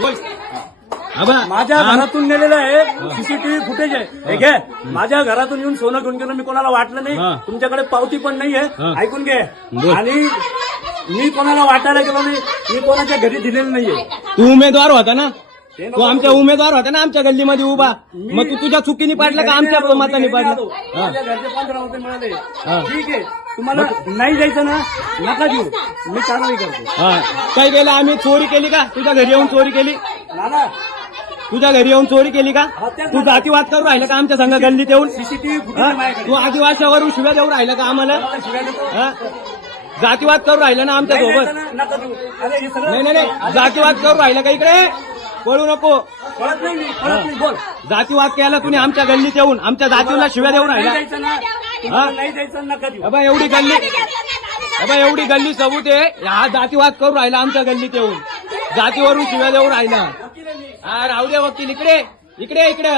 बोल. माझ्या घरातून नेलेलं आहे सीसीटीव्ही फुटेज आहे. हे घे, माझ्या घरातून येऊन सोनं घेऊन गेलं. मी कोणाला वाटलं नाही. तुमच्याकडे पावती पण नाहीये. ऐकून घे. आणि मी कोणाला वाटायला गेलो नाही. मी कोणाच्या घरी दिलेलं नाहीये. तू उमेदवार होता ना, तू आमच्या उमेदवार होता ना आमच्या गल्लीमध्ये उभा. मग तू तुझ्या चुकीने पाडला का आमच्या मताने पाडलं? माझ्या घरचे 15 रुपये मिळाले. ठीक आहे, तुम्हाला नाही जायचं ना, नका देऊ. मी कारवाई करतो. काय केलं आम्ही? चोरी केली का? तुझ्या घरी येऊन चोरी केली? नाना, तुझ्या घरी येऊन चोरी केली का? तू जातीवाद करून राहिला का आमच्या संघ गल्लीत येऊन? सीसीटीव्ही फुटेज तू आदिवासीवरून शिव्या देऊन राहिला का आम्हाला? जातीवाद करून राहिला ना आमच्या सोबत? नका देऊ. अरे हे सगळं नाही नाही, जातीवाद करून राहिला का? इकडे बोलू नको. कळत नाही. मी कळत नाही. बोल. जातीवाद केला तुम्ही आमच्या गल्लीत येऊन, आमच्या जातीला शिव्या देऊन नाही राहिला. जायचं ना, तुम्हाला नाही जायचं, नका देऊ. अबा एवढी गल्ली सबूत आहे. हा जातीवाद करून राहिला आमच्या गल्लीत येऊन, जातीवरून शिव्या देऊन राहिला. हा राहू दे वकील. इकडे इकडे इकडे